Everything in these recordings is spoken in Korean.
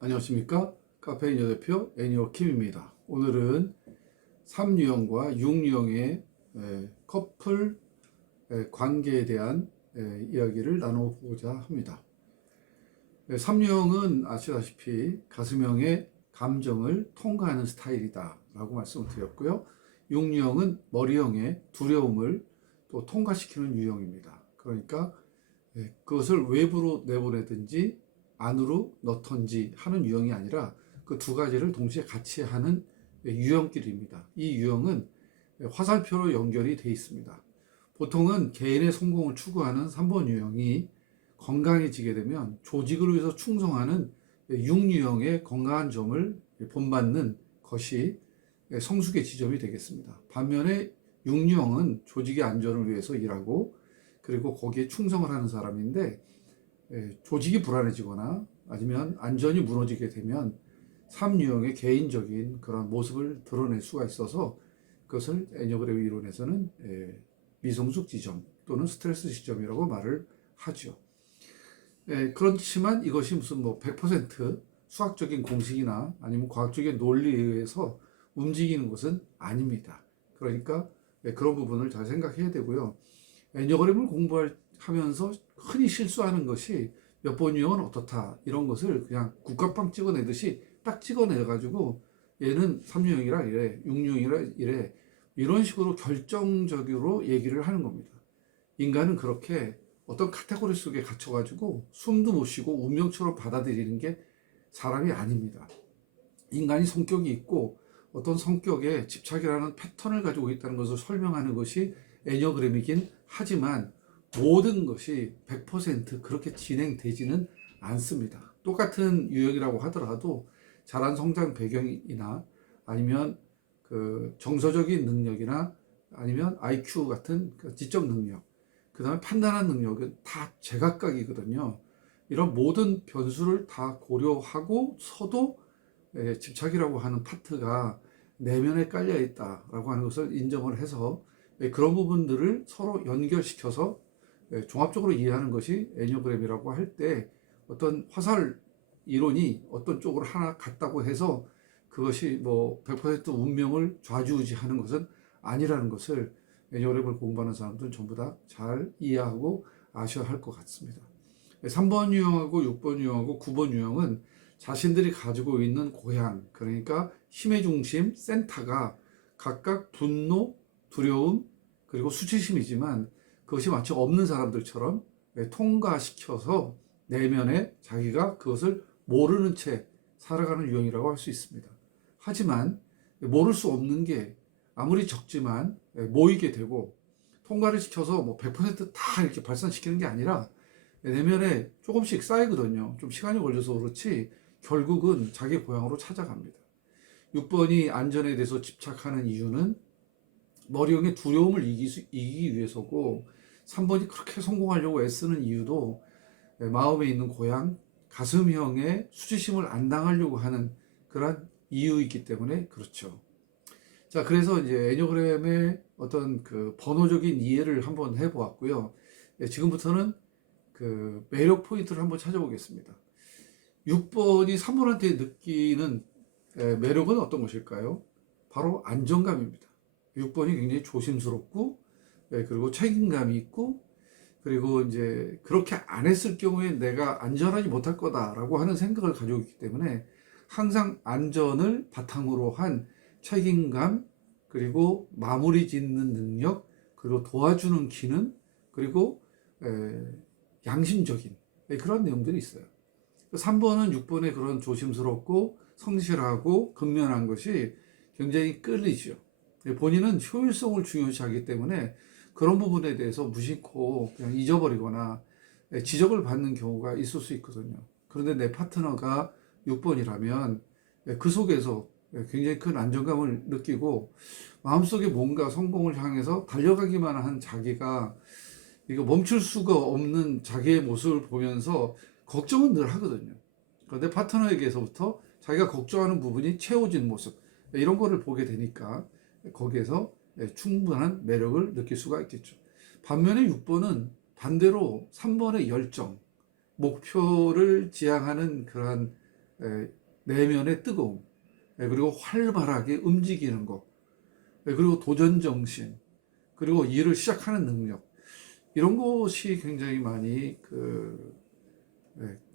안녕하십니까? 카페인 여대표 애니어킴입니다. 오늘은 3유형과 6유형의 커플 관계에 대한 이야기를 나눠보고자 합니다. 3유형은 아시다시피 가슴형의 감정을 통과하는 스타일이다 라고 말씀을 드렸고요. 6유형은 머리형의 두려움을 또 통과시키는 유형입니다. 그러니까 그것을 외부로 내보내든지 안으로 넣던지 하는 유형이 아니라 그 두 가지를 동시에 같이 하는 유형끼리입니다. 이 유형은 화살표로 연결이 되어 있습니다. 보통은 개인의 성공을 추구하는 3번 유형이 건강해지게 되면 조직을 위해서 충성하는 6유형의 건강한 점을 본받는 것이 성숙의 지점이 되겠습니다. 반면에 6유형은 조직의 안전을 위해서 일하고 그리고 거기에 충성을 하는 사람인데 조직이 불안해지거나 아니면 안전이 무너지게 되면 3유형의 개인적인 그런 모습을 드러낼 수가 있어서 그것을 애니어그램 이론에서는 미성숙 지점 또는 스트레스 지점이라고 말을 하죠. 그렇지만 이것이 무슨 100% 수학적인 공식이나 아니면 과학적인 논리에 의해서 움직이는 것은 아닙니다. 그러니까 그런 부분을 잘 생각해야 되고요. 애니어그램을 공부하면서 흔히 실수하는 것이 몇 번 유형은 어떻다 이런 것을 그냥 국화빵 찍어내듯이 딱 찍어내가지고 얘는 3유형이라 이래 6유형이라 이래 이런 식으로 결정적으로 얘기를 하는 겁니다. 인간은 그렇게 어떤 카테고리 속에 갇혀가지고 숨도 못 쉬고 운명처럼 받아들이는 게 사람이 아닙니다. 인간이 성격이 있고 어떤 성격에 집착이라는 패턴을 가지고 있다는 것을 설명하는 것이 애니어그램이긴 하지만 모든 것이 100% 그렇게 진행되지는 않습니다. 똑같은 유형이라고 하더라도 자란 성장 배경이나 아니면 그 정서적인 능력이나 아니면 IQ 같은 그 지적 능력, 그 다음에 판단하는 능력은 다 제각각이거든요. 이런 모든 변수를 다 고려하고서도 집착이라고 하는 파트가 내면에 깔려 있다라고 하는 것을 인정을 해서 그런 부분들을 서로 연결시켜서 종합적으로 이해하는 것이 애니어그램이라고 할 때 어떤 화살 이론이 어떤 쪽으로 하나 같다고 해서 그것이 100% 운명을 좌지우지하는 것은 아니라는 것을 애니어그램을 공부하는 사람들은 전부 다 잘 이해하고 아셔야 할 것 같습니다. 3번 유형하고 6번 유형하고 9번 유형은 자신들이 가지고 있는 고향, 그러니까 힘의 중심, 센터가 각각 분노, 두려움, 그리고 수치심이지만 그것이 마치 없는 사람들처럼 통과시켜서 내면에 자기가 그것을 모르는 채 살아가는 유형이라고 할 수 있습니다. 하지만 모를 수 없는 게 아무리 적지만 모이게 되고 통과를 시켜서 100%다 이렇게 발산시키는 게 아니라 내면에 조금씩 쌓이거든요. 좀 시간이 걸려서 그렇지 결국은 자기 고향으로 찾아갑니다. 6번이 안전에 대해서 집착하는 이유는 머리형의 두려움을 이기기 위해서고 3번이 그렇게 성공하려고 애쓰는 이유도 마음에 있는 고향, 가슴형의 수치심을 안 당하려고 하는 그런 이유이기 때문에 그렇죠. 자, 그래서 이제 애니어그램의 어떤 그 번호적인 이해를 한번 해보았고요. 지금부터는 그 매력 포인트를 한번 찾아보겠습니다. 6번이 3번한테 느끼는 매력은 어떤 것일까요? 바로 안정감입니다. 6번이 굉장히 조심스럽고 그리고 책임감이 있고 그리고 이제 그렇게 안 했을 경우에 내가 안전하지 못할 거다라고 하는 생각을 가지고 있기 때문에 항상 안전을 바탕으로 한 책임감 그리고 마무리 짓는 능력 그리고 도와주는 기능 그리고 양심적인 그런 내용들이 있어요. 3번은 6번의 그런 조심스럽고 성실하고 근면한 것이 굉장히 끌리죠. 본인은 효율성을 중요시하기 때문에 그런 부분에 대해서 무심코 그냥 잊어버리거나 지적을 받는 경우가 있을 수 있거든요. 그런데 내 파트너가 6번이라면 그 속에서 굉장히 큰 안정감을 느끼고 마음속에 뭔가 성공을 향해서 달려가기만 한 자기가 이거 멈출 수가 없는 자기의 모습을 보면서 걱정은 늘 하거든요. 그런데 파트너에게서부터 자기가 걱정하는 부분이 채워진 모습 이런 거를 보게 되니까 거기에서 충분한 매력을 느낄 수가 있겠죠. 반면에 6번은 반대로 3번의 열정, 목표를 지향하는 그러한 내면의 뜨거움, 그리고 활발하게 움직이는 것, 그리고 도전 정신, 그리고 일을 시작하는 능력, 이런 것이 굉장히 많이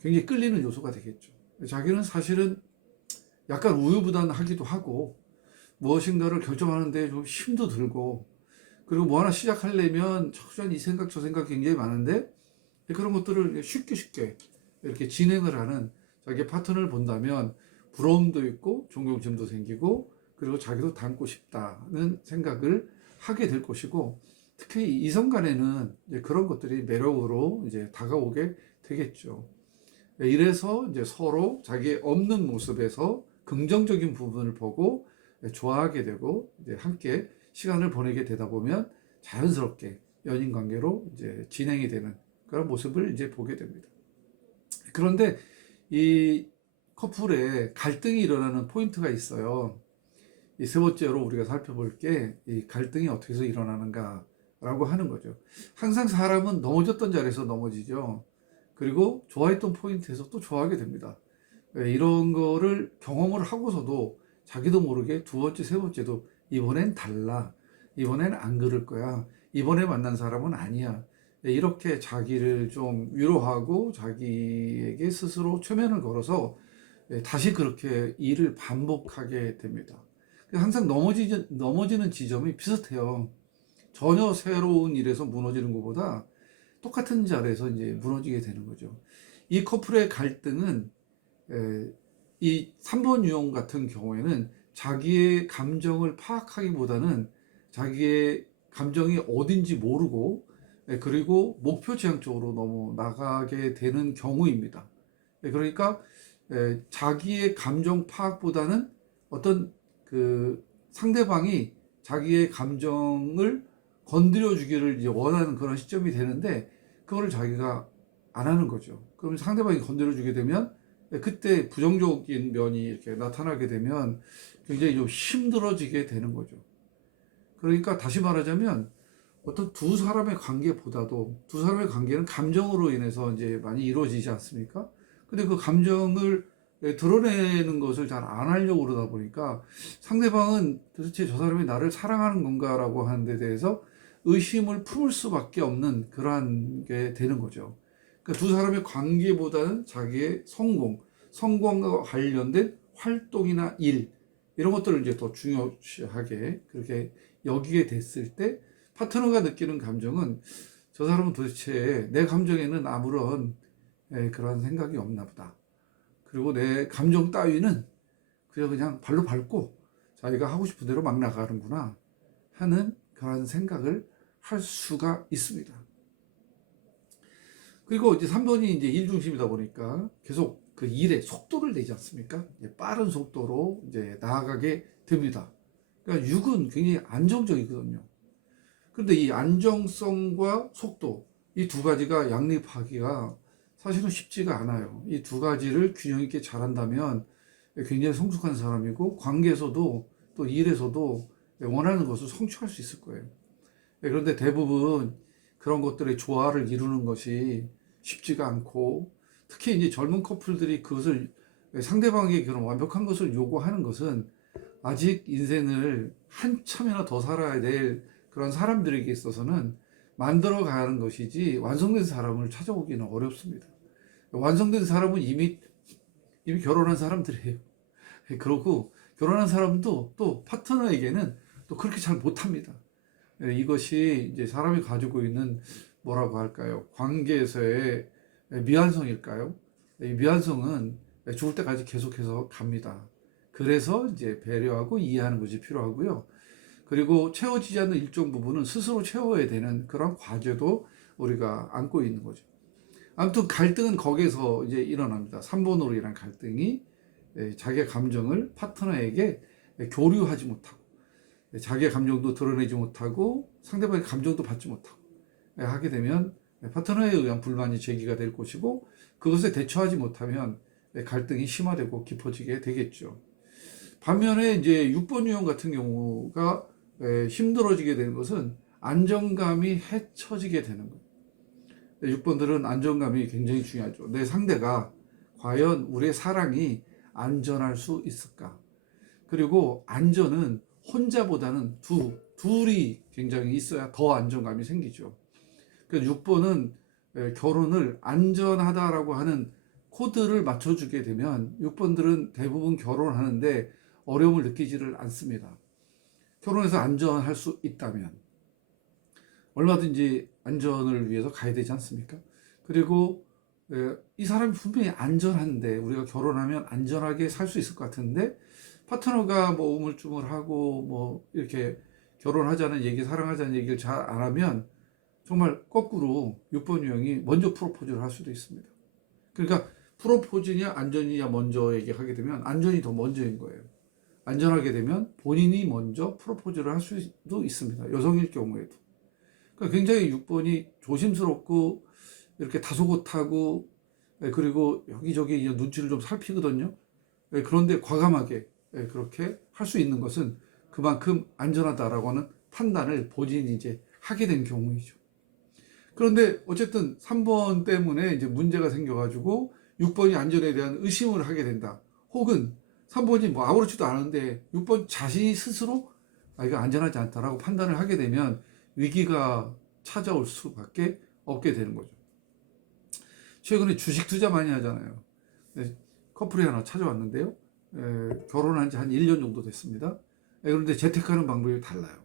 굉장히 끌리는 요소가 되겠죠. 자기는 사실은 약간 우유부단하기도 하고 무엇인가를 결정하는데 좀 힘도 들고, 그리고 뭐 하나 시작하려면 이 생각 저 생각 굉장히 많은데 그런 것들을 쉽게 이렇게 진행을 하는 자기의 파트너를 본다면 부러움도 있고 존경심도 생기고, 그리고 자기도 닮고 싶다는 생각을 하게 될 것이고, 특히 이성 간에는 이제 그런 것들이 매력으로 이제 다가오게 되겠죠. 이래서 이제 서로 자기의 없는 모습에서 긍정적인 부분을 보고 좋아하게 되고, 이제 함께 시간을 보내게 되다 보면 자연스럽게 연인 관계로 이제 진행이 되는 그런 모습을 이제 보게 됩니다. 그런데 이 커플에 갈등이 일어나는 포인트가 있어요. 이 세 번째로 우리가 살펴볼 게 이 갈등이 어떻게 해서 일어나는가라고 하는 거죠. 항상 사람은 넘어졌던 자리에서 넘어지죠. 그리고 좋아했던 포인트에서 또 좋아하게 됩니다. 이런 거를 경험을 하고서도 자기도 모르게 두 번째, 세 번째도 이번엔 달라. 이번엔 안 그럴 거야. 이번에 만난 사람은 아니야. 이렇게 자기를 좀 위로하고 자기에게 스스로 최면을 걸어서 다시 그렇게 일을 반복하게 됩니다. 항상 넘어지는 지점이 비슷해요. 전혀 새로운 일에서 무너지는 것보다 똑같은 자리에서 이제 무너지게 되는 거죠. 이 커플의 갈등은 이 3번 유형 같은 경우에는 자기의 감정을 파악하기보다는 자기의 감정이 어딘지 모르고, 그리고 목표 지향 쪽으로 너무 나가게 되는 경우입니다. 그러니까 자기의 감정 파악보다는 어떤 상대방이 자기의 감정을 건드려 주기를 이제 원하는 그런 시점이 되는데 그거를 자기가 안 하는 거죠. 그럼 상대방이 건드려 주게 되면 그때 부정적인 면이 이렇게 나타나게 되면 굉장히 좀 힘들어지게 되는 거죠. 그러니까 다시 말하자면 어떤 두 사람의 관계보다도, 두 사람의 관계는 감정으로 인해서 이제 많이 이루어지지 않습니까? 근데 그 감정을 드러내는 것을 잘 안 하려고 그러다 보니까 상대방은 도대체 저 사람이 나를 사랑하는 건가라고 하는 데 대해서 의심을 품을 수밖에 없는 그러한 게 되는 거죠. 그러니까 두 사람의 관계보다는 자기의 성공과 관련된 활동이나 일, 이런 것들을 이제 더 중요시하게 그렇게 여기게 됐을 때 파트너가 느끼는 감정은 저 사람은 도대체 내 감정에는 아무런 그런 생각이 없나 보다. 그리고 내 감정 따위는 그냥 발로 밟고 자기가 하고 싶은 대로 막 나가는구나 하는 그런 생각을 할 수가 있습니다. 그리고 이제 3번이 이제 일 중심이다 보니까 계속 그 일에 속도를 내지 않습니까? 빠른 속도로 이제 나아가게 됩니다. 그러니까 6은 굉장히 안정적이거든요. 그런데 이 안정성과 속도, 이 두 가지가 양립하기가 사실은 쉽지가 않아요. 이 두 가지를 균형 있게 잘한다면 굉장히 성숙한 사람이고, 관계에서도 또 일에서도 원하는 것을 성취할 수 있을 거예요. 그런데 대부분 그런 것들의 조화를 이루는 것이 쉽지가 않고, 특히 이제 젊은 커플들이 그것을 상대방에게 그런 완벽한 것을 요구하는 것은 아직 인생을 한참이나 더 살아야 될 그런 사람들에게 있어서는 만들어가는 것이지 완성된 사람을 찾아오기는 어렵습니다. 완성된 사람은 이미 결혼한 사람들이에요. 그러고 결혼한 사람도 또 파트너에게는 또 그렇게 잘 못합니다. 이것이 이제 사람이 가지고 있는 뭐라고 할까요? 관계에서의 미완성일까요? 이 미완성은 죽을 때까지 계속해서 갑니다. 그래서 이제 배려하고 이해하는 것이 필요하고요. 그리고 채워지지 않는 일정 부분은 스스로 채워야 되는 그런 과제도 우리가 안고 있는 거죠. 아무튼 갈등은 거기에서 이제 일어납니다. 3번으로 인한 갈등이 자기의 감정을 파트너에게 교류하지 못하고, 자기의 감정도 드러내지 못하고, 상대방의 감정도 받지 못하고 하게 되면 파트너에 의한 불만이 제기가 될 것이고, 그것에 대처하지 못하면 갈등이 심화되고 깊어지게 되겠죠. 반면에 이제 6번 유형 같은 경우가 힘들어지게 되는 것은 안정감이 해쳐지게 되는 거예요. 6번들은 안정감이 굉장히 중요하죠. 내 상대가 과연 우리의 사랑이 안전할 수 있을까? 그리고 안전은 혼자보다는 둘이 굉장히 있어야 더 안정감이 생기죠. 그래서 6번은 결혼을 안전하다라고 하는 코드를 맞춰주게 되면 6번들은 대부분 결혼하는데 어려움을 느끼지를 않습니다. 결혼해서 안전할 수 있다면 얼마든지 안전을 위해서 가야 되지 않습니까? 그리고 이 사람이 분명히 안전한데 우리가 결혼하면 안전하게 살 수 있을 것 같은데 파트너가 뭐 우물쭈물하고 뭐 이렇게 결혼하자는 얘기, 사랑하자는 얘기를 잘 안 하면 정말 거꾸로 6번 유형이 먼저 프로포즈를 할 수도 있습니다. 그러니까 프로포즈냐 안전이냐 먼저 얘기하게 되면 안전이 더 먼저인 거예요. 안전하게 되면 본인이 먼저 프로포즈를 할 수도 있습니다. 여성일 경우에도. 그러니까 굉장히 6번이 조심스럽고 이렇게 다소곳하고 그리고 여기저기 눈치를 좀 살피거든요. 그런데 과감하게 그렇게 할 수 있는 것은 그만큼 안전하다라고 하는 판단을 본인이 이제 하게 된 경우이죠. 그런데 어쨌든 3번 때문에 이제 문제가 생겨가지고 6번이 안전에 대한 의심을 하게 된다. 혹은 3번이 뭐 아무렇지도 않은데 6번 자신이 스스로 이거 안전하지 않다라고 판단을 하게 되면 위기가 찾아올 수밖에 없게 되는 거죠. 최근에 주식 투자 많이 하잖아요. 커플이 하나 찾아왔는데요. 결혼한 지 한 1년 정도 됐습니다. 그런데 재테크하는 방법이 달라요.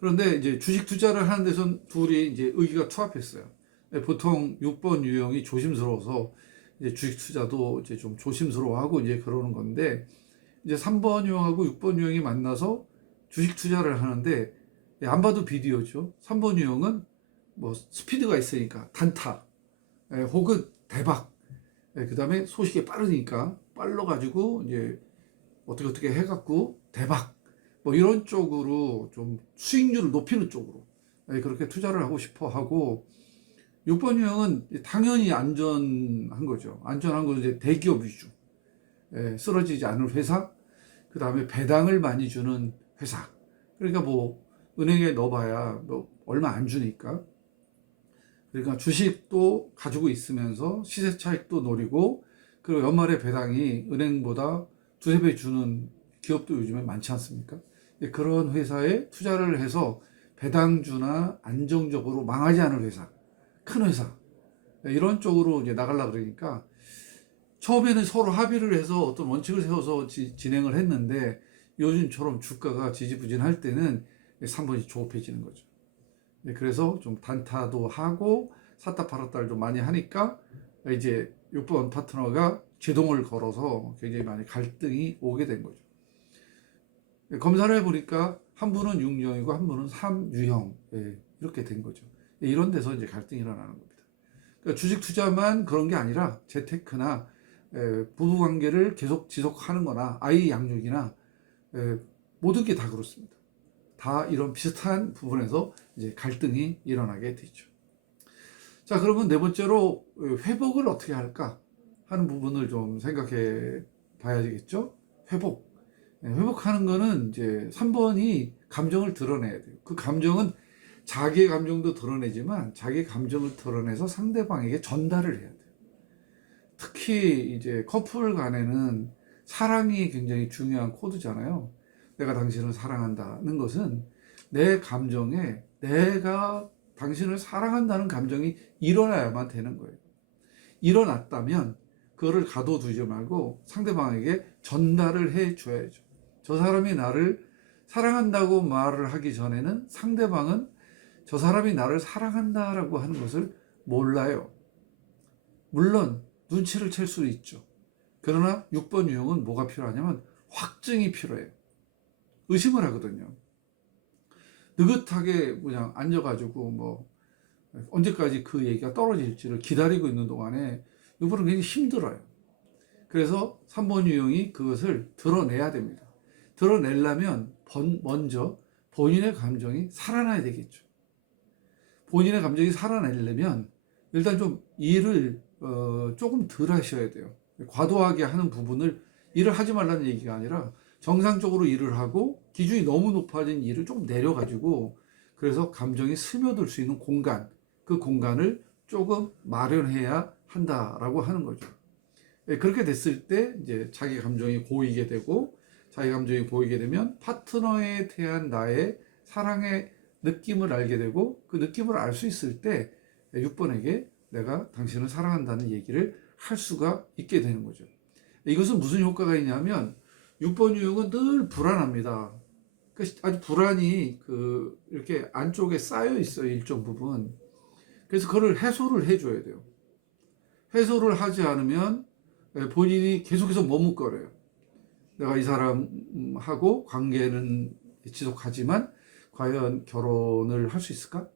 그런데 이제 주식 투자를 하는 데선 둘이 이제 의기가 투합했어요. 보통 6번 유형이 조심스러워서 이제 주식 투자도 이제 좀 조심스러워하고 이제 그러는 건데 이제 3번 유형하고 6번 유형이 만나서 주식 투자를 하는데 안 봐도 비디오죠. 3번 유형은 뭐 스피드가 있으니까 단타 혹은 대박 그 다음에 소식이 빠르니까 빨라가지고 이제 어떻게 해갖고 대박 뭐 이런 쪽으로 좀 수익률을 높이는 쪽으로 그렇게 투자를 하고 싶어 하고 6번 유형은 당연히 안전한 거죠. 안전한 건 이제 대기업 위주 쓰러지지 않을 회사 그 다음에 배당을 많이 주는 회사 그러니까 뭐 은행에 넣어봐야 뭐 얼마 안 주니까 그러니까 주식도 가지고 있으면서 시세 차익도 노리고 그리고 연말에 배당이 은행보다 두세 배 주는 기업도 요즘에 많지 않습니까? 그런 회사에 투자를 해서 배당주나 안정적으로 망하지 않을 회사, 큰 회사 이런 쪽으로 이제 나가려고 그러니까 처음에는 서로 합의를 해서 어떤 원칙을 세워서 진행을 했는데 요즘처럼 주가가 지지부진할 때는 3번이 조급해지는 거죠. 그래서 좀 단타도 하고 샀다 팔았다를 좀 많이 하니까 이제 6번 파트너가 제동을 걸어서 굉장히 많이 갈등이 오게 된 거죠. 검사를 해보니까 한 분은 6유형이고 한 분은 3유형 이렇게 된 거죠. 이런 데서 이제 갈등이 일어나는 겁니다. 그러니까 주식 투자만 그런 게 아니라 재테크나 부부관계를 계속 지속하는 거나 아이 양육이나 모든 게 다 그렇습니다. 다 이런 비슷한 부분에서 이제 갈등이 일어나게 되죠. 자, 그러면 네 번째로 회복을 어떻게 할까 하는 부분을 좀 생각해 봐야겠죠. 회복하는 거는 이제 3번이 감정을 드러내야 돼요. 그 감정은 자기의 감정도 드러내지만 자기의 감정을 드러내서 상대방에게 전달을 해야 돼요. 특히 이제 커플 간에는 사랑이 굉장히 중요한 코드잖아요. 내가 당신을 사랑한다는 것은 내 감정에 내가 당신을 사랑한다는 감정이 일어나야만 되는 거예요. 일어났다면 그거를 가둬두지 말고 상대방에게 전달을 해 줘야죠. 저 사람이 나를 사랑한다고 말을 하기 전에는 상대방은 저 사람이 나를 사랑한다라고 하는 것을 몰라요. 물론 눈치를 챌 수 있죠. 그러나 6번 유형은 뭐가 필요하냐면 확증이 필요해요. 의심을 하거든요. 느긋하게 그냥 앉아가지고 뭐 언제까지 그 얘기가 떨어질지를 기다리고 있는 동안에 이분은 굉장히 힘들어요. 그래서 3번 유형이 그것을 드러내야 됩니다. 드러내려면 먼저 본인의 감정이 살아나야 되겠죠. 본인의 감정이 살아내려면 일단 좀 일을 조금 덜 하셔야 돼요. 과도하게 하는 부분을 일을 하지 말라는 얘기가 아니라 정상적으로 일을 하고 기준이 너무 높아진 일을 조금 내려가지고 그래서 감정이 스며들 수 있는 공간 그 공간을 조금 마련해야 한다라고 하는 거죠. 그렇게 됐을 때 이제 자기 감정이 고이게 되고, 자기 감정이 고이게 되면 파트너에 대한 나의 사랑의 느낌을 알게 되고, 그 느낌을 알 수 있을 때 6번에게 내가 당신을 사랑한다는 얘기를 할 수가 있게 되는 거죠. 이것은 무슨 효과가 있냐면 6번 유형은 늘 불안합니다. 아주 불안이 이렇게 안쪽에 쌓여 있어요, 일정 부분. 그래서 그걸 해소를 해줘야 돼요. 해소를 하지 않으면 본인이 계속해서 머뭇거려요. 내가 이 사람하고 관계는 지속하지만 과연 결혼을 할 수 있을까?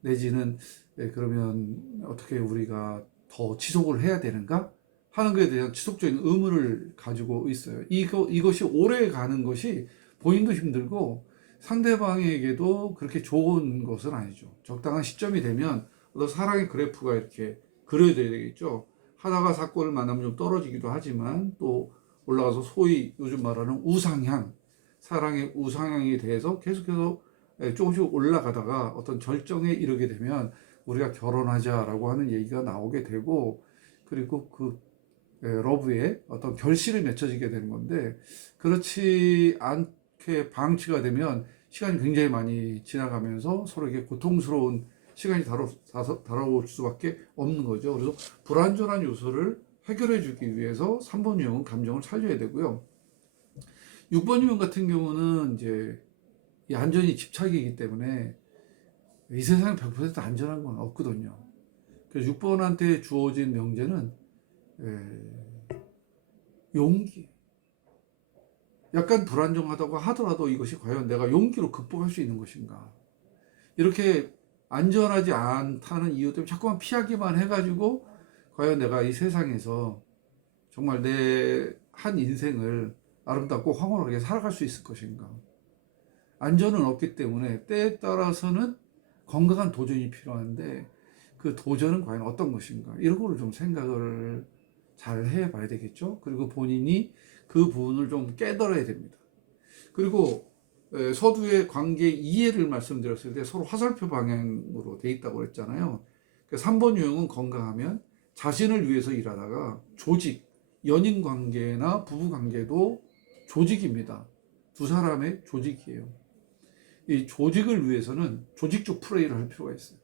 내지는 그러면 어떻게 우리가 더 지속을 해야 되는가? 하는 것에 대한 지속적인 의문을 가지고 있어요. 이것이 오래 가는 것이 본인도 힘들고 상대방에게도 그렇게 좋은 것은 아니죠. 적당한 시점이 되면 어떤 사랑의 그래프가 이렇게 그려져야 되겠죠. 하다가 사건을 만나면 좀 떨어지기도 하지만 또 올라가서 소위 요즘 말하는 우상향, 사랑의 우상향에 대해서 계속해서 조금씩 올라가다가 어떤 절정에 이르게 되면 우리가 결혼하자라고 하는 얘기가 나오게 되고, 그리고 러브에 어떤 결실이 맺혀지게 되는 건데, 그렇지 않게 방치가 되면 시간이 굉장히 많이 지나가면서 서로에게 고통스러운 시간이 다가올 수밖에 없는 거죠. 그래서 불완전한 요소를 해결해 주기 위해서 3번 유형은 감정을 살려야 되고요. 6번 유형 같은 경우는 이제 이 안전이 집착이기 때문에 이 세상에 100% 안전한 건 없거든요. 그래서 6번한테 주어진 명제는 용기. 약간 불안정하다고 하더라도 이것이 과연 내가 용기로 극복할 수 있는 것인가. 이렇게 안전하지 않다는 이유 때문에 자꾸만 피하기만 해가지고 과연 내가 이 세상에서 정말 내 한 인생을 아름답고 황홀하게 살아갈 수 있을 것인가. 안전은 없기 때문에 때에 따라서는 건강한 도전이 필요한데 그 도전은 과연 어떤 것인가. 이런 거를 좀 생각을 잘 해봐야 되겠죠. 그리고 본인이 그 부분을 좀 깨달아야 됩니다. 그리고 서두의 관계 이해를 말씀드렸을 때 서로 화살표 방향으로 돼 있다고 그랬잖아요. 3번 유형은 건강하면 자신을 위해서 일하다가 조직, 연인 관계나 부부 관계도 조직입니다. 두 사람의 조직이에요. 이 조직을 위해서는 조직적 플레이를 할 필요가 있어요.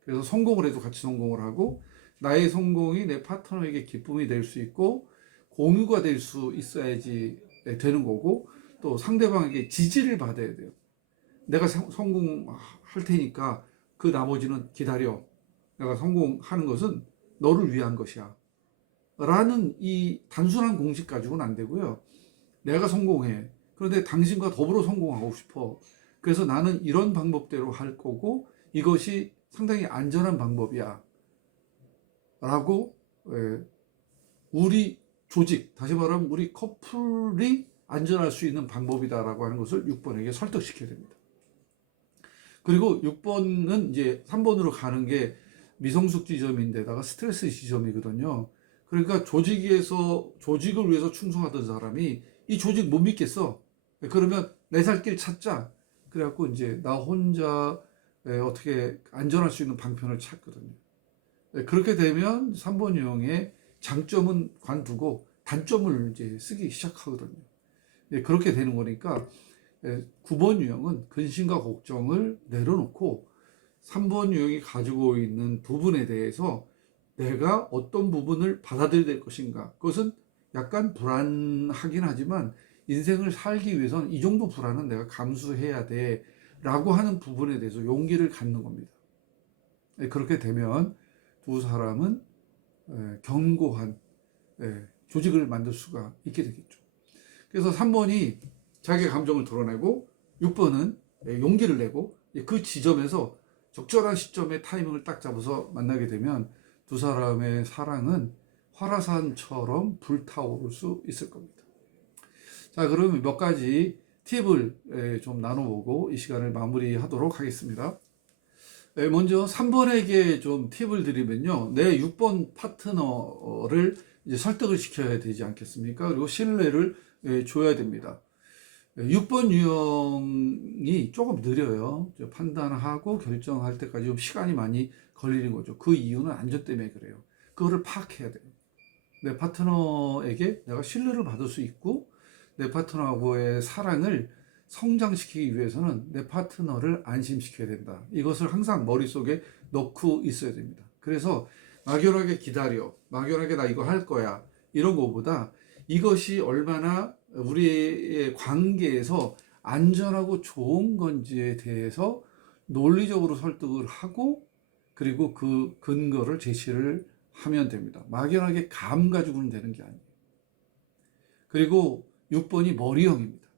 그래서 성공을 해도 같이 성공을 하고 나의 성공이 내 파트너에게 기쁨이 될 수 있고 공유가 될 수 있어야지 되는 거고, 또 상대방에게 지지를 받아야 돼요. 내가 성공할 테니까 그 나머지는 기다려. 내가 성공하는 것은 너를 위한 것이야. 라는 이 단순한 공식 가지고는 안 되고요. 내가 성공해. 그런데 당신과 더불어 성공하고 싶어. 그래서 나는 이런 방법대로 할 거고 이것이 상당히 안전한 방법이야. 라고 우리 조직, 다시 말하면 우리 커플이 안전할 수 있는 방법이다라고 하는 것을 6번에게 설득시켜야 됩니다. 그리고 6번은 이제 3번으로 가는 게 미성숙 지점인데다가 스트레스 지점이거든요. 그러니까 조직을 위해서 충성하던 사람이 이 조직 못 믿겠어. 그러면 내 살 길 찾자. 그래갖고 이제 나 혼자 어떻게 안전할 수 있는 방편을 찾거든요. 그렇게 되면 3번 유형의 장점은 관두고 단점을 이제 쓰기 시작하거든요. 그렇게 되는 거니까 9번 유형은 근심과 걱정을 내려놓고 3번 유형이 가지고 있는 부분에 대해서 내가 어떤 부분을 받아들여야 될 것인가. 그것은 약간 불안하긴 하지만 인생을 살기 위해서는 이 정도 불안은 내가 감수해야 돼 라고 하는 부분에 대해서 용기를 갖는 겁니다. 그렇게 되면 두 사람은 견고한 조직을 만들 수가 있게 되겠죠. 그래서 3번이 자기의 감정을 드러내고 6번은 용기를 내고 그 지점에서 적절한 시점에 타이밍을 딱 잡아서 만나게 되면 두 사람의 사랑은 화라산처럼 불타오를 수 있을 겁니다. 자, 그러면 몇 가지 팁을 좀 나눠보고 이 시간을 마무리하도록 하겠습니다. 먼저 3번에게 좀 팁을 드리면요. 내 6번 파트너를 이제 설득을 시켜야 되지 않겠습니까? 그리고 신뢰를 줘야 됩니다. 6번 유형이 조금 느려요. 판단하고 결정할 때까지 좀 시간이 많이 걸리는 거죠. 그 이유는 안전 때문에 그래요. 그거를 파악해야 돼요. 내 파트너에게 내가 신뢰를 받을 수 있고 내 파트너하고의 사랑을 성장시키기 위해서는 내 파트너를 안심시켜야 된다. 이것을 항상 머릿속에 넣고 있어야 됩니다. 그래서 막연하게 기다려, 막연하게 나 이거 할 거야, 이런 것보다 이것이 얼마나 우리의 관계에서 안전하고 좋은 건지에 대해서 논리적으로 설득을 하고 그리고 그 근거를 제시를 하면 됩니다. 막연하게 감 가지고는 되는 게 아니에요. 그리고 6번이 머리형입니다.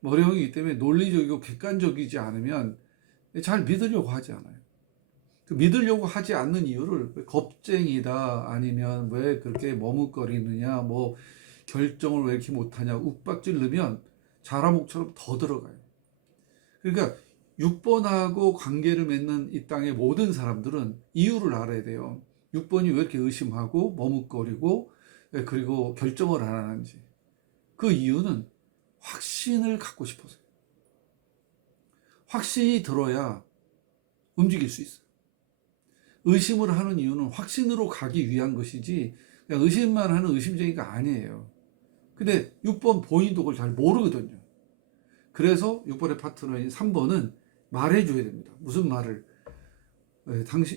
머리형이기 때문에 논리적이고 객관적이지 않으면 잘 믿으려고 하지 않아요. 그 믿으려고 하지 않는 이유를 겁쟁이다, 아니면 왜 그렇게 머뭇거리느냐, 뭐 결정을 왜 이렇게 못하냐, 욱박질 넣으면 자라목처럼 더 들어가요. 그러니까 6번하고 관계를 맺는 이 땅의 모든 사람들은 이유를 알아야 돼요. 6번이 왜 이렇게 의심하고 머뭇거리고 그리고 결정을 안 하는지. 그 이유는 확신을 갖고 싶어서요. 확신이 들어야 움직일 수 있어요. 의심을 하는 이유는 확신으로 가기 위한 것이지 그냥 의심만 하는 의심쟁이가 아니에요. 근데 6번 본인도 그걸 잘 모르거든요. 그래서 6번의 파트너인 3번은 말해줘야 됩니다. 무슨 말을?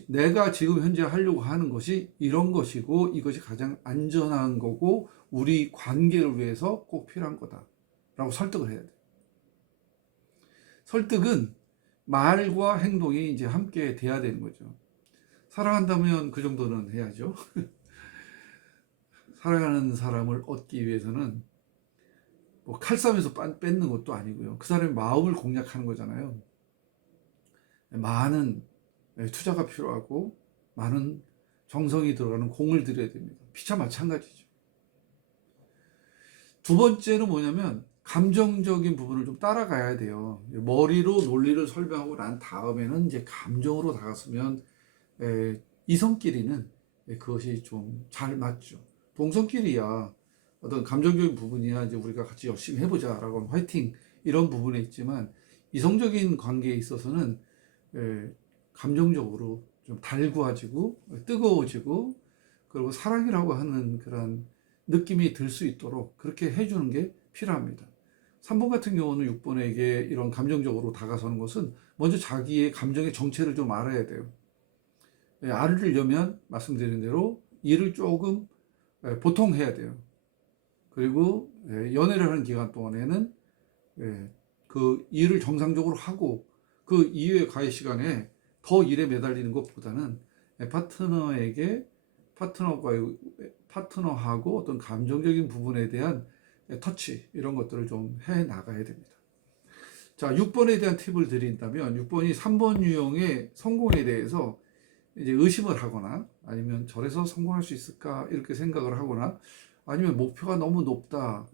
내가 지금 현재 하려고 하는 것이 이런 것이고 이것이 가장 안전한 거고 우리 관계를 위해서 꼭 필요한 거다 라고 설득을 해야 돼요. 설득은 말과 행동이 이제 함께 돼야 되는 거죠. 사랑한다면 그 정도는 해야죠. 사랑하는 사람을 얻기 위해서는 뭐 칼싸움에서 뺏는 것도 아니고요. 그 사람의 마음을 공략하는 거잖아요. 많은 투자가 필요하고 많은 정성이 들어가는 공을 들여야 됩니다. 피차 마찬가지죠. 두 번째는 뭐냐면 감정적인 부분을 좀 따라가야 돼요. 머리로 논리를 설명하고 난 다음에는 이제 감정으로 다가서면 이성끼리는 그것이 좀 잘 맞죠. 동성끼리야 어떤 감정적인 부분이야 이제 우리가 같이 열심히 해보자라고 하면 화이팅 이런 부분에 있지만 이성적인 관계에 있어서는 감정적으로 좀 달구어지고 뜨거워지고 그리고 사랑이라고 하는 그런 느낌이 들 수 있도록 그렇게 해주는 게 필요합니다. 3번 같은 경우는 6번에게 이런 감정적으로 다가서는 것은 먼저 자기의 감정의 정체를 좀 알아야 돼요. 알으려면 말씀드린 대로 일을 조금 보통 해야 돼요. 그리고 연애를 하는 기간 동안에는 그 일을 정상적으로 하고 그 이후의 과외 시간에 더 일에 매달리는 것보다는 파트너하고 어떤 감정적인 부분에 대한 터치 이런 것들을 좀 해 나가야 됩니다. 자, 6번에 대한 팁을 드린다면 6번이 3번 유형의 성공에 대해서 이제 의심을 하거나 아니면 저래서 성공할 수 있을까 이렇게 생각을 하거나 아니면 목표가 너무 높다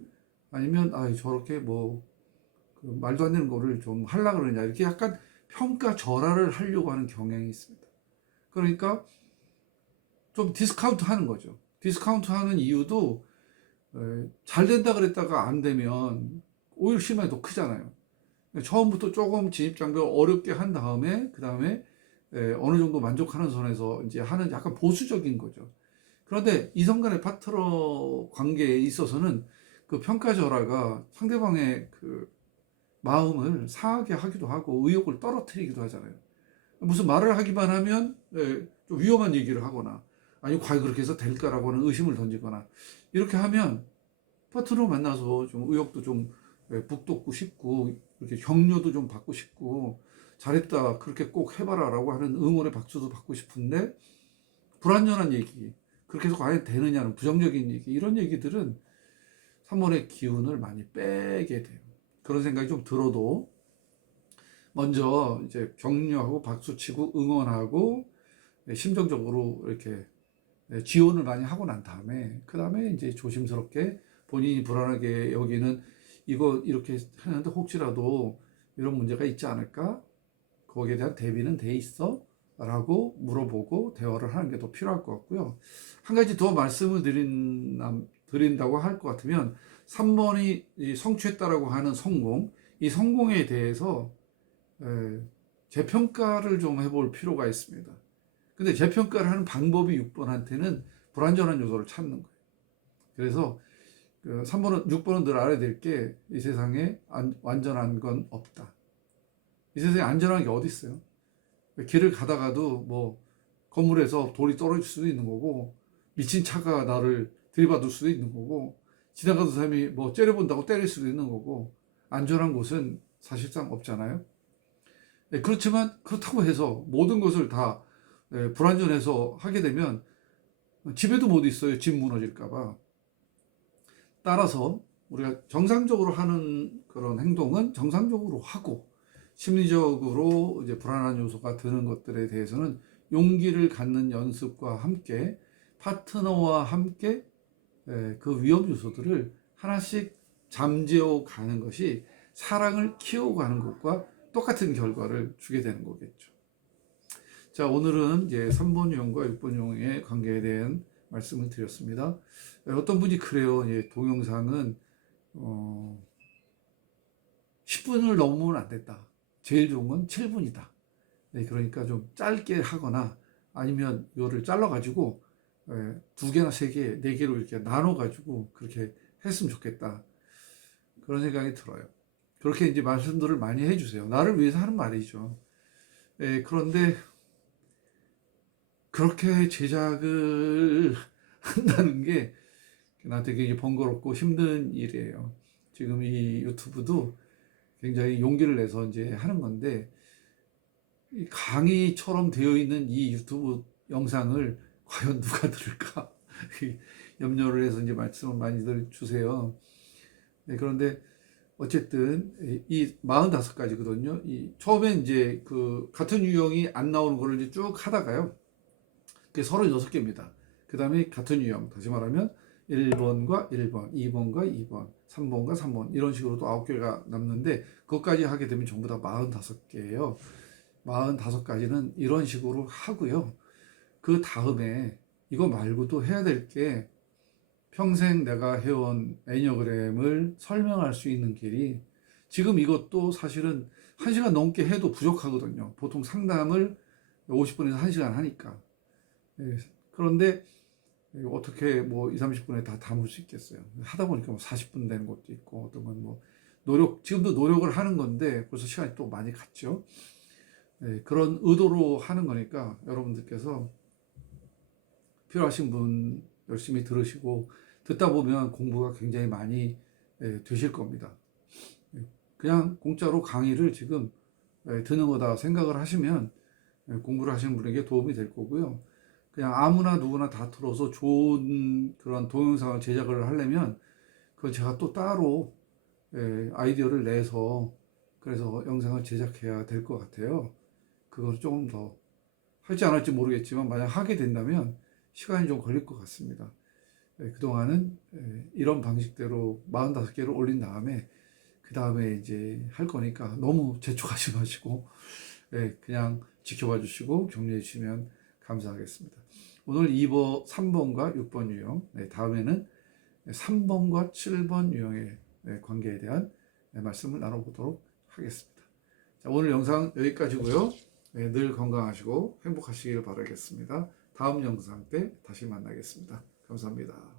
아니면 저렇게 뭐 그 말도 안 되는 거를 좀 하려고 그러냐 이렇게 약간 평가절하를 하려고 하는 경향이 있습니다. 그러니까 좀 디스카운트 하는 거죠. 디스카운트 하는 이유도 잘 된다 그랬다가 안 되면 오히려 실망이 더 크잖아요. 처음부터 조금 진입장벽을 어렵게 한 다음에 그 다음에 어느 정도 만족하는 선에서 이제 하는 약간 보수적인 거죠. 그런데 이성 간의 파트너 관계에 있어서는 그 평가절하가 상대방의 그 마음을 상하게 하기도 하고 의욕을 떨어뜨리기도 하잖아요. 무슨 말을 하기만 하면 좀 위험한 얘기를 하거나 아니 과연 그렇게 해서 될까라고 하는 의심을 던지거나 이렇게 하면 파트너 만나서 좀 의욕도 좀 북돋고 싶고 이렇게 격려도 좀 받고 싶고 잘했다 그렇게 꼭 해봐라 라고 하는 응원의 박수도 받고 싶은데 불완전한 얘기 그렇게 해서 과연 되느냐는 부정적인 얘기 이런 얘기들은 3번의 기운을 많이 빼게 돼요. 그런 생각이 좀 들어도 먼저 이제 격려하고 박수치고 응원하고 심정적으로 이렇게 지원을 많이 하고 난 다음에 그 다음에 이제 조심스럽게 본인이 불안하게 여기는 이거 이렇게 하는데 혹시라도 이런 문제가 있지 않을까? 거기에 대한 대비는 돼 있어? 라고 물어보고 대화를 하는 게 더 필요할 것 같고요. 한 가지 더 말씀을 드린다고 할 것 같으면 3번이 성취했다라고 하는 성공, 이 성공에 대해서 재평가를 좀 해볼 필요가 있습니다. 근데 재평가를 하는 방법이 6번한테는 불완전한 요소를 찾는 거예요. 그래서 3번은, 6번은 늘 알아야 될 게 이 세상에 완전한 건 없다. 이 세상에 안전한 게 어디 있어요? 길을 가다가도 뭐 건물에서 돌이 떨어질 수도 있는 거고, 미친 차가 나를 들이받을 수도 있는 거고, 지나가던 사람이 뭐 째려본다고 때릴 수도 있는 거고, 안전한 곳은 사실상 없잖아요. 그렇지만 그렇다고 해서 모든 것을 다 불안전해서 하게 되면 집에도 못 있어요. 집 무너질까봐. 따라서 우리가 정상적으로 하는 그런 행동은 정상적으로 하고, 심리적으로 이제 불안한 요소가 드는 것들에 대해서는 용기를 갖는 연습과 함께, 파트너와 함께 그 위험 요소들을 하나씩 잠재워 가는 것이 사랑을 키워가는 것과 똑같은 결과를 주게 되는 거겠죠. 자, 오늘은 이제 3번 유형과 6번 유형의 관계에 대한 말씀을 드렸습니다. 어떤 분이 그래요. 동영상은 10분을 넘으면 안 된다. 제일 좋은 건 7분이다. 그러니까 좀 짧게 하거나, 아니면 이거를 잘라가지고 2개나 3개, 4개로 이렇게 나눠가지고 그렇게 했으면 좋겠다. 그런 생각이 들어요. 그렇게 이제 말씀들을 많이 해주세요. 나를 위해서 하는 말이죠. 그런데 그렇게 제작을 한다는 게 나한테 굉장히 번거롭고 힘든 일이에요. 지금 이 유튜브도 굉장히 용기를 내서 이제 하는 건데, 이 강의처럼 되어 있는 이 유튜브 영상을 과연 누가 들을까 염려를 해서 이제 말씀을 많이들 주세요. 그런데 어쨌든 이 45가지거든요. 이 처음엔 이제 그 같은 유형이 안 나오는 거를 이제 쭉 하다가요, 그게 36개입니다. 그 다음에 같은 유형, 다시 말하면 1번과 1번, 2번과 2번, 3번과 3번, 이런 식으로 또 9개가 남는데, 그것까지 하게 되면 전부 다 45개예요. 45가지는 이런 식으로 하고요. 그 다음에 이거 말고도 해야 될 게, 평생 내가 해온 애니어그램을 설명할 수 있는 길이, 지금 이것도 사실은 1시간 넘게 해도 부족하거든요. 보통 상담을 50분에서 1시간 하니까. 그런데 어떻게 뭐 20, 30분에 다 담을 수 있겠어요. 하다 보니까 뭐 40분 되는 것도 있고, 어떤 건 뭐 지금도 노력을 하는 건데 벌써 시간이 또 많이 갔죠. 그런 의도로 하는 거니까 여러분들께서 필요하신 분 열심히 들으시고, 듣다 보면 공부가 굉장히 많이 되실 겁니다. 그냥 공짜로 강의를 지금 듣는 거다 생각을 하시면 공부를 하시는 분에게 도움이 될 거고요. 그냥 아무나 누구나 다 틀어서 좋은 그런 동영상을 제작을 하려면, 그건 제가 또 따로 아이디어를 내서 그래서 영상을 제작해야 될 것 같아요. 그걸 조금 더 할지 안 할지 모르겠지만, 만약 하게 된다면 시간이 좀 걸릴 것 같습니다. 그동안은 이런 방식대로 45개를 올린 다음에, 그 다음에 이제 할 거니까 너무 재촉하지 마시고 그냥 지켜봐 주시고 격려해 주시면 감사하겠습니다. 오늘 3번과 6번 유형, 다음에는 3번과 7번 유형의 관계에 대한 말씀을 나눠보도록 하겠습니다. 자, 오늘 영상 여기까지고요. 늘 건강하시고 행복하시길 바라겠습니다. 다음 영상 때 다시 만나겠습니다. 감사합니다.